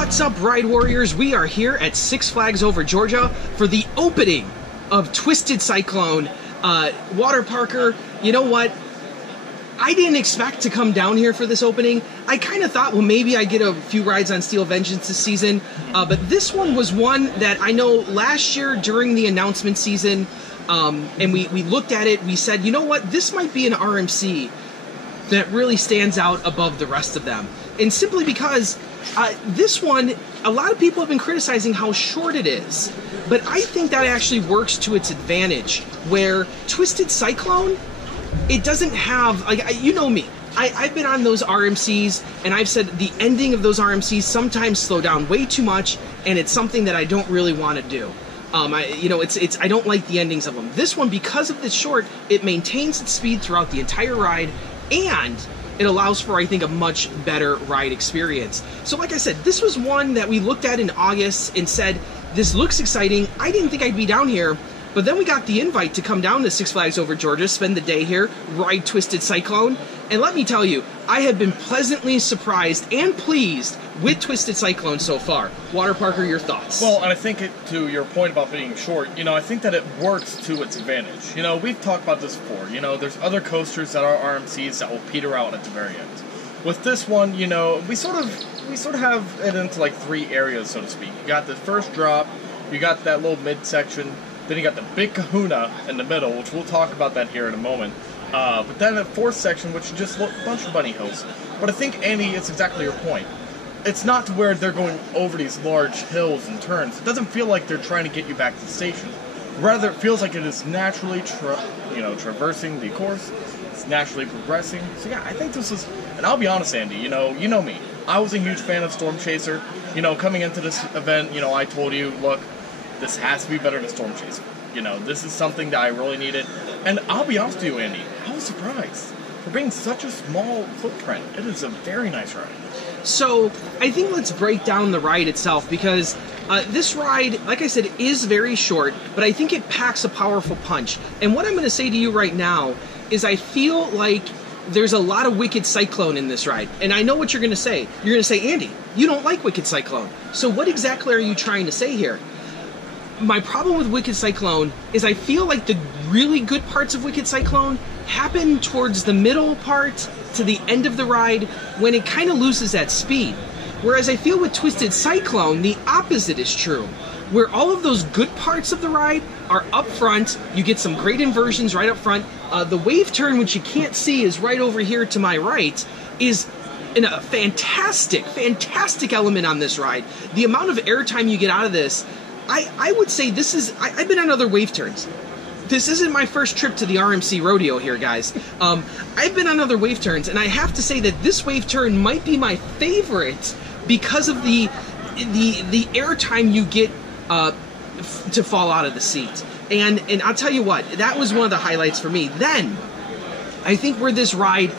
What's up, Ride Warriors? We are here at Six Flags Over Georgia for the opening of Twisted Cyclone. Waterparker, you know what? I didn't expect to come down here for this opening. I kind of thought, well, maybe I get a few rides on Steel Vengeance this season. But this one was one that I know last year during the announcement season, and we looked at it, we said, you know what? This might be an RMC that really stands out above the rest of them. And simply because this one, a lot of people have been criticizing how short it is. But I think that actually works to its advantage, where Twisted Cyclone, it doesn't have, like, you know me, I've been on those RMCs, and I've said the ending of those RMCs sometimes slow down way too much, and it's something that I don't really want to do. I don't like the endings of them. This one, because of this short, it maintains its speed throughout the entire ride, and it allows for, I think, a much better ride experience. So like I said, this was one that we looked at in August and said, this looks exciting. I didn't think I'd be down here, but then we got the invite to come down to Six Flags Over Georgia, spend the day here, ride Twisted Cyclone. And let me tell you, I have been pleasantly surprised and pleased with Twisted Cyclone so far. Waterparker, your thoughts? Well, and I think to your point about being short, I think that it works to its advantage. We've talked about this before. There's other coasters that are RMCs that will peter out at the very end. With this one, we sort of have it into like three areas, so to speak. You got the first drop, you got that little midsection, then you got the big kahuna in the middle, which we'll talk about that here in a moment. But then the fourth section, which is just a bunch of bunny hills. But I think, Andy, it's exactly your point. It's not to where they're going over these large hills and turns. It doesn't feel like they're trying to get you back to the station. Rather, it feels like it is naturally traversing the course. It's naturally progressing. So yeah, I think this is, and I'll be honest, Andy, you know me. I was a huge fan of Storm Chaser. Coming into this event, I told you, look, this has to be better than Storm Chaser. This is something that I really needed. And I'll be honest with you, Andy, I was surprised. For being such a small footprint, it is a very nice ride. So, I think let's break down the ride itself, because this ride, like I said, is very short, but I think it packs a powerful punch. And what I'm going to say to you right now is I feel like there's a lot of Wicked Cyclone in this ride. And I know what you're going to say. You're going to say, Andy, you don't like Wicked Cyclone. So what exactly are you trying to say here? My problem with Wicked Cyclone is I feel like the really good parts of Wicked Cyclone happen towards the middle part to the end of the ride when it kind of loses that speed. Whereas I feel with Twisted Cyclone, the opposite is true. Where all of those good parts of the ride are up front, you get some great inversions right up front. The wave turn, which you can't see, is right over here to my right, is a fantastic element on this ride. The amount of airtime you get out of this, I would say this is, I've been on other wave turns. This isn't my first trip to the RMC rodeo here, guys. I've been on other wave turns, and I have to say that this wave turn might be my favorite because of the airtime you get to fall out of the seat. And I'll tell you what, that was one of the highlights for me. Then, I think where this ride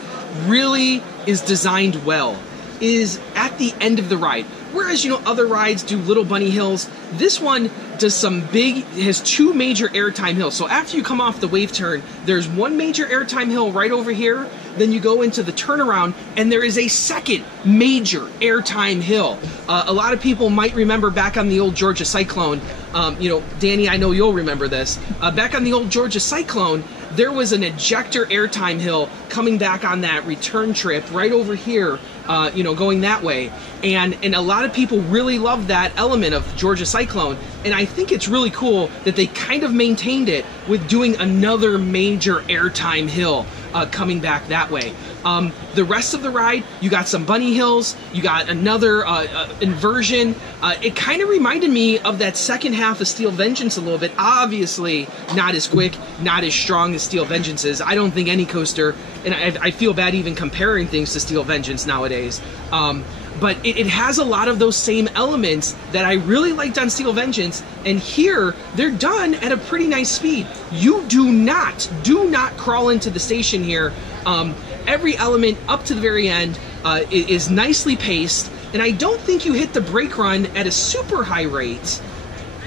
really is designed well is at the end of the ride. Whereas, other rides do little bunny hills, this one does has two major airtime hills. So after you come off the wave turn, there's one major airtime hill right over here, then you go into the turnaround, and there is a second major airtime hill. A lot of people might remember back on the old Georgia Cyclone, Danny, I know you'll remember this, back on the old Georgia Cyclone, there was an ejector airtime hill coming back on that return trip right over here, going that way. And a lot of people really love that element of Georgia Cyclone. And I think it's really cool that they kind of maintained it with doing another major airtime hill coming back that way. The rest of the ride, you got some bunny hills, you got another inversion. It kind of reminded me of that second half of Steel Vengeance a little bit. Obviously, not as quick, not as strong as Steel Vengeance is. I don't think any coaster, and I feel bad even comparing things to Steel Vengeance nowadays. But it has a lot of those same elements that I really liked on Steel Vengeance, and here they're done at a pretty nice speed. You do not crawl into the station here. Every element up to the very end is nicely paced, and I don't think you hit the brake run at a super high rate.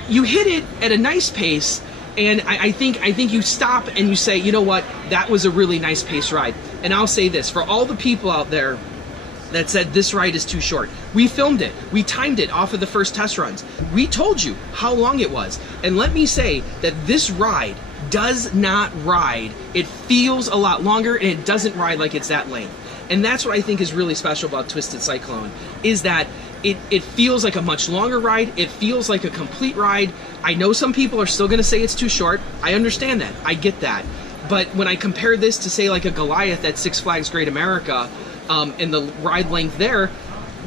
You hit it at a nice pace, and I think you stop and you say, you know what, that was a really nice pace ride. And I'll say this, for all the people out there that said this ride is too short. We filmed it. We timed it off of the first test runs. We told you how long it was. And let me say that this ride does not ride. It feels a lot longer, and it doesn't ride like it's that length. And that's what I think is really special about Twisted Cyclone, is that it feels like a much longer ride. It feels like a complete ride. I know some people are still going to say it's too short. I understand that. I get that. But when I compare this to, say, like a Goliath at Six Flags Great America, and the ride length there,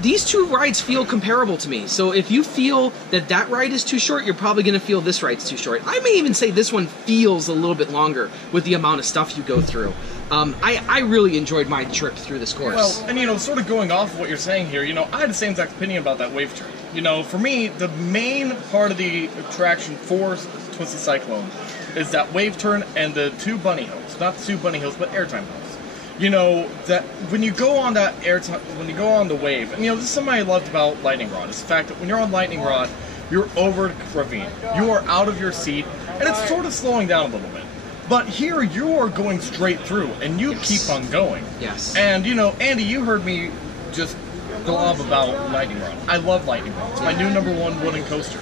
these two rides feel comparable to me. So if you feel that that ride is too short, you're probably going to feel this ride's too short. I may even say this one feels a little bit longer with the amount of stuff you go through. I really enjoyed my trip through this course. Well, and, you know, sort of going off of what you're saying here, you know, I had the same exact opinion about that wave turn. You know, for me, the main part of the attraction for Twisted Cyclone is that wave turn and the two bunny hills. Not the two bunny hills, but airtime hills. You know, that when you go on that airtime, when you go on the wave, and, you know, this is something I loved about Lightning Rod, is the fact that when you're on Lightning Rod, you're over a ravine. You are out of your seat, and it's sort of slowing down a little bit. But here, you are going straight through, and you keep on going. Yes. And, you know, Andy, you heard me just glob about Lightning Rod. I love Lightning Rod. It's my new #1 wooden coaster.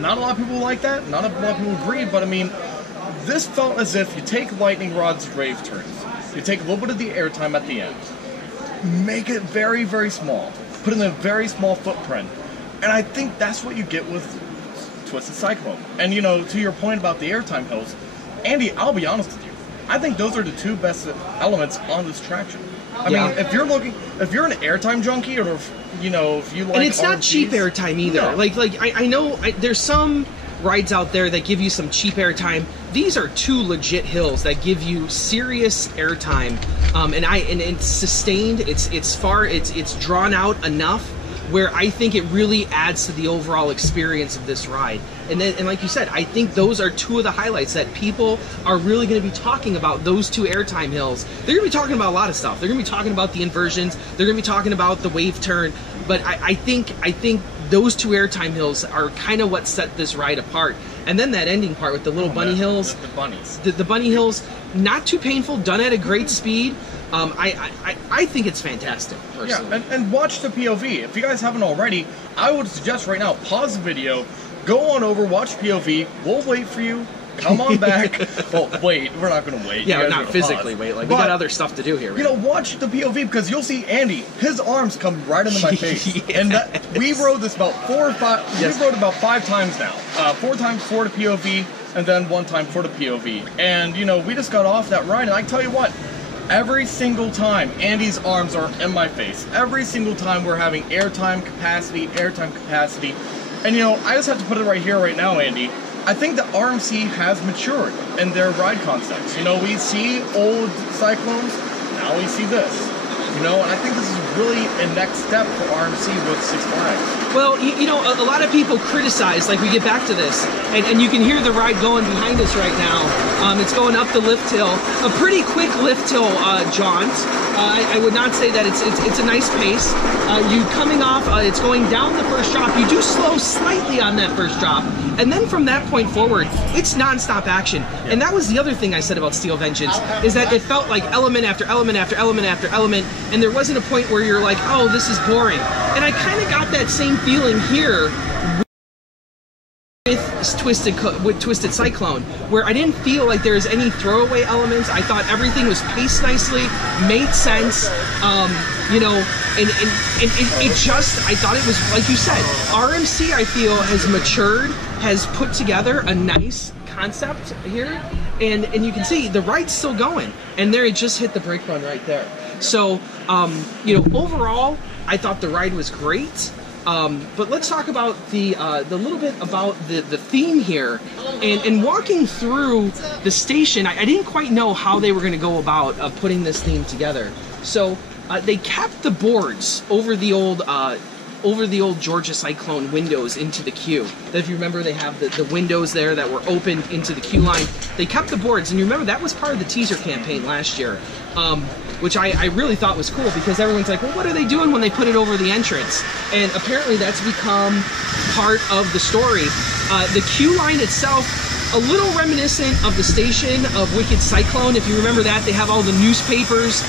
Not a lot of people like that. Not a lot of people agree, but, I mean, this felt as if you take Lightning Rod's wave turns, you take a little bit of the airtime at the end, make it very, very small, put in a very small footprint, and I think that's what you get with Twisted Cyclone. And, you know, to your point about the airtime hills, Andy, I'll be honest with you, I think those are the two best elements on this attraction. I mean, if you're an airtime junkie, or if, you know, if you like, and it's not RVs, cheap airtime either. No. I know there's some rides out there that give you some cheap airtime. These are two legit hills that give you serious airtime, and it's sustained. It's drawn out enough where I think it really adds to the overall experience of this ride. And like you said, I think those are two of the highlights that people are really going to be talking about. Those two airtime hills. They're going to be talking about a lot of stuff. They're going to be talking about the inversions. They're going to be talking about the wave turn. But I think those two airtime hills are kind of what set this ride apart. And then that ending part with the little bunny hills. The bunnies. The bunny hills, not too painful, done at a great speed. I think it's fantastic, personally. Yeah, and watch the POV. If you guys haven't already, I would suggest right now, pause the video, go on over, watch POV. We'll wait for you. Come on back. Well, wait, we're not going to wait. Yeah, not physically wait. Like, we got other stuff to do here. Right? You know, watch the POV, because you'll see Andy. His arms come right into my face. Yeah. And we rode this about 4 or 5. Yes. We rode about 5 times now. 4 times for the POV, and then 1 time for the POV. And, you know, we just got off that ride, and I tell you what, every single time Andy's arms are in my face. Every single time we're having airtime capacity. And, you know, I just have to put it right here, right now, Andy. I think the RMC has matured in their ride concepts. You know, we see old Cyclones, now we see this. You know, and I think this is really a next step for RMC with Six Flags. Well, you know, a lot of people criticize, like, we get back to this, and you can hear the ride going behind us right now. It's going up the lift hill, a pretty quick lift hill jaunt. I would not say that it's a nice pace. You coming off, it's going down the first drop. You do slow slightly on that first drop, and then from that point forward, it's non-stop action. Yeah. And that was the other thing I said about Steel Vengeance, is that it felt like element after element after element after element, and there wasn't a point where you're like, oh, this is boring. And I kind of got that same feeling here with Twisted Cyclone, where I didn't feel like there was any throwaway elements. I thought everything was paced nicely, made sense, you know, and it just, I thought it was, like you said, RMC, I feel, has matured, has put together a nice concept here, and you can see the ride's still going, and there it just hit the brake run right there. So, you know, overall, I thought the ride was great. But let's talk about the little bit about the theme here, and walking through the station. I didn't quite know how they were going to go about putting this theme together. So they kept the boards over the old Georgia Cyclone windows into the queue. If you remember, they have the windows there that were opened into the queue line. They kept the boards, and you remember that was part of the teaser campaign last year. Which I really thought was cool, because everyone's like, well, what are they doing when they put it over the entrance? And apparently that's become part of the story. The queue line itself, a little reminiscent of the station of Wicked Cyclone. If you remember that, they have all the newspapers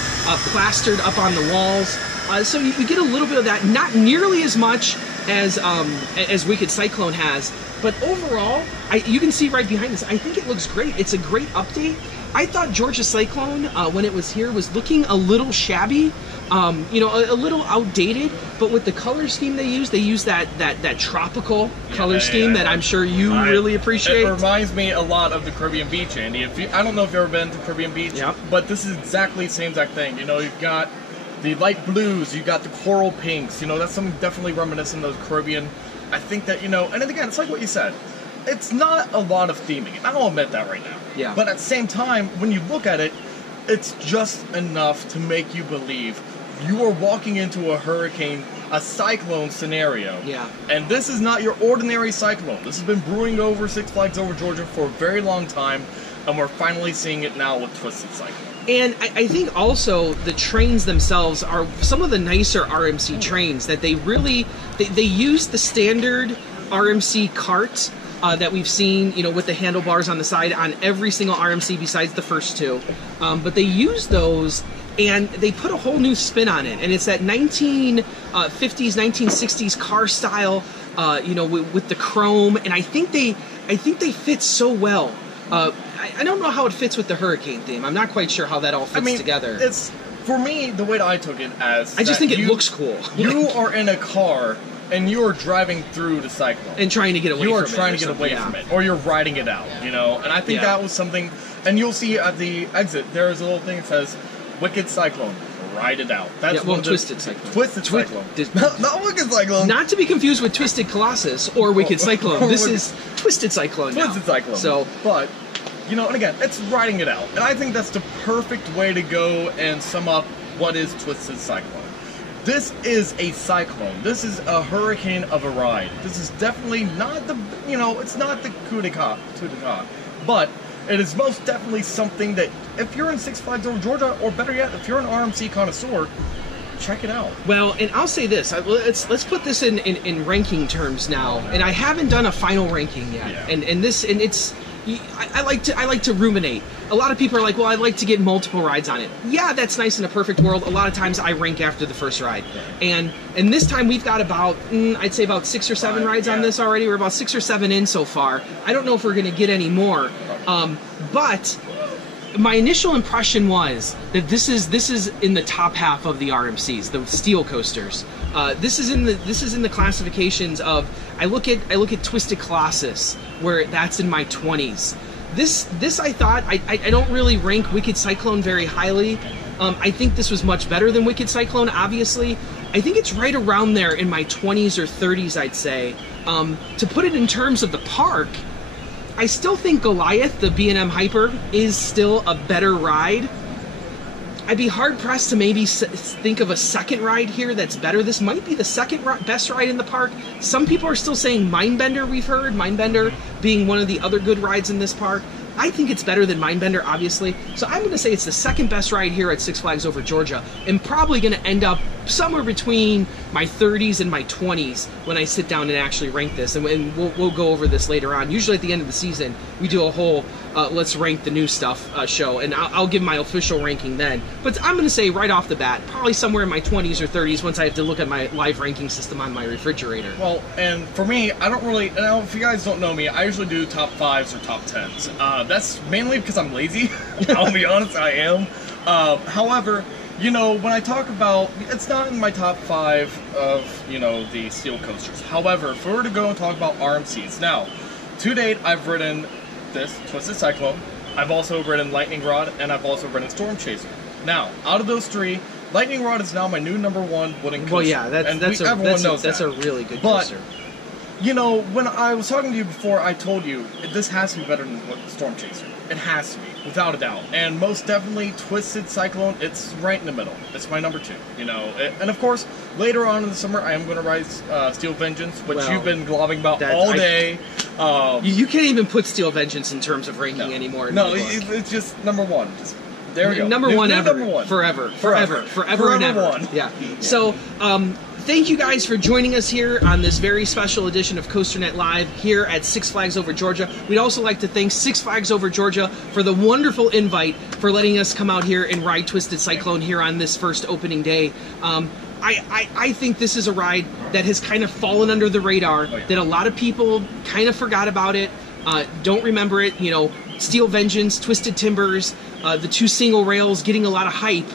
plastered up on the walls. So you get a little bit of that, not nearly as much as Wicked Cyclone has, but overall, you can see right behind this, I think it looks great. It's a great update. I thought Georgia Cyclone, when it was here, was looking a little shabby, you know, a little outdated, but with the color scheme they use that tropical color scheme that I'm sure you really appreciate. It reminds me a lot of the Caribbean Beach, Andy. I don't know if you've ever been to Caribbean Beach, but this is exactly the same exact thing. You know, you've got the light blues, you got the coral pinks, you know, that's something definitely reminiscent of the Caribbean. I think that, you know, and then again, it's like what you said. It's not a lot of theming, and I'll admit that right now. Yeah. But at the same time, when you look at it, it's just enough to make you believe you are walking into a hurricane, a cyclone scenario. Yeah. And this is not your ordinary cyclone. This has been brewing over Six Flags Over Georgia for a very long time, and we're finally seeing it now with Twisted Cyclone. And I think also the trains themselves are some of the nicer RMC trains that they really, they use the standard RMC cart that we've seen, you know, with the handlebars on the side on every single RMC besides the first two. But they use those and they put a whole new spin on it. And it's that 1950s, 1960s car style, you know, with the chrome. And I think they fit so well. I don't know how it fits with the hurricane theme. I'm not quite sure how that all fits together. It's, for me, the way that I took it as... I just think it looks cool. You are in a car, and you are driving through the cyclone. And trying to get away from it. You are trying to get away from it. Or you're riding it out, you know? And I think that was something... And you'll see at the exit, there is a little thing that says, Wicked Cyclone, ride it out. That's one of the... Twisted Cyclone. Twisted Cyclone. Not Wicked Cyclone. Not to be confused with Twisted Colossus or Wicked Cyclone. This is Twisted Cyclone now. Twisted Cyclone. So, but... You know, and again, it's riding it out. And I think that's the perfect way to go and sum up what is Twisted Cyclone. This is a cyclone. This is a hurricane of a ride. This is definitely not the, you know, it's not the coup d'etat, but it is most definitely something that if you're in Six Flags Over Georgia, or better yet, if you're an RMC connoisseur, check it out. Well, and I'll say this. Let's put this in ranking terms now. And I haven't done a final ranking yet. Yeah. And it's... I like to ruminate. A lot of people are like, well, I'd like to get multiple rides on it. Yeah, that's nice in a perfect world. A lot of times I rank after the first ride. And this time we've got about, I'd say about 6 or 7 rides on this already. We're about 6 or 7 in so far. I don't know if we're going to get any more. But my initial impression was that this is in the top half of the RMCs, the steel coasters. This is in the classifications of I look at Twisted Colossus, where that's in my 20s. This I thought I don't really rank Wicked Cyclone very highly. I think this was much better than Wicked Cyclone, obviously. I think it's right around there in my 20s or 30s, I'd say. To put it in terms of the park, I still think Goliath, the B&M Hyper, is still a better ride. I'd be hard-pressed to maybe think of a second ride here that's better. This might be the second best ride in the park. Some people are still saying Mindbender, we've heard. Mindbender being one of the other good rides in this park. I think it's better than Mindbender, obviously. So I'm going to say it's the second best ride here at Six Flags Over Georgia, and probably going to end up somewhere between my 30s and my 20s when I sit down and actually rank this. And we'll go over this later on. Usually at the end of the season, we do a whole let's rank the new stuff show, and I'll give my official ranking then. But I'm going to say right off the bat, probably somewhere in my 20s or 30s once I have to look at my live ranking system on my refrigerator. Well, and for me, I don't really, if you guys don't know me, I usually do top 5s or top 10s. That's mainly because I'm lazy. I'll be honest, I am. However, you know, when I talk about, it's not in my top 5 of, you know, the steel coasters. However, if we were to go and talk about RMCs, now, to date, I've ridden this Twisted Cyclone, I've also ridden Lightning Rod, and I've also ridden Storm Chaser. Now, out of those 3, Lightning Rod is now my new #1 wooden coaster. Well, yeah, that's a really good coaster. You know, when I was talking to you before, I told you, this has to be better than Storm Chaser. It has to be, without a doubt. And most definitely, Twisted Cyclone, it's right in the middle. It's my #2, you know. And of course, later on in the summer, I am going to ride Steel Vengeance, which you've been globbing about all day. You can't even put Steel Vengeance in terms of ranking anymore. No, it's just #1. Just, there we go. Number one ever. #1. Forever and ever. #1. Yeah. So, thank you guys for joining us here on this very special edition of COASTER-net Live here at Six Flags Over Georgia. We'd also like to thank Six Flags Over Georgia for the wonderful invite for letting us come out here and ride Twisted Cyclone here on this first opening day. I think this is a ride that has kind of fallen under the radar, that a lot of people kind of forgot about it, don't remember it. You know, Steel Vengeance, Twisted Timbers, the 2 single rails getting a lot of hype.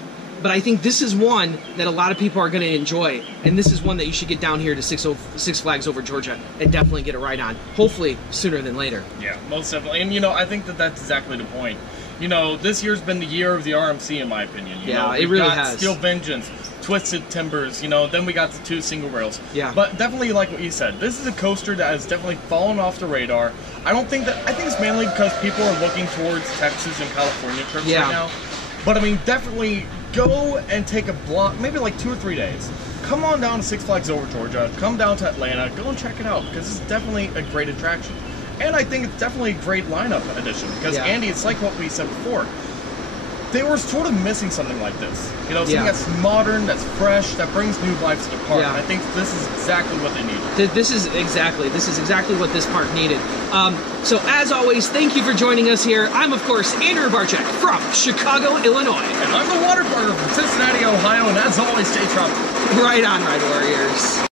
But I think this is one that a lot of people are going to enjoy, and this is one that you should get down here to Six Flags Over Georgia and definitely get a ride on. Hopefully sooner than later. Yeah, most definitely. And you know, I think that that's exactly the point. You know, this year's been the year of the RMC, in my opinion. You know, it really has. Steel Vengeance, Twisted Timbers. You know, then we got the 2 single rails. Yeah. But definitely, like what you said, this is a coaster that has definitely fallen off the radar. I think it's mainly because people are looking towards Texas and California trips right now. But I mean, definitely go and take a block, maybe like 2 or 3 days. Come on down to Six Flags Over Georgia. Come down to Atlanta. Go and check it out, because it's definitely a great attraction. And I think it's definitely a great lineup addition, because Andy, it's like what we said before. They were sort of missing something like this. You know, something that's modern, that's fresh, that brings new life to the park. And I think this is exactly what they needed. This is exactly what this park needed. So as always, thank you for joining us here. I'm, of course, Andrew Barczyk from Chicago, Illinois. And I'm the Waterparker from Cincinnati, Ohio. And as always, stay tropical. Right on, Ride Warriors.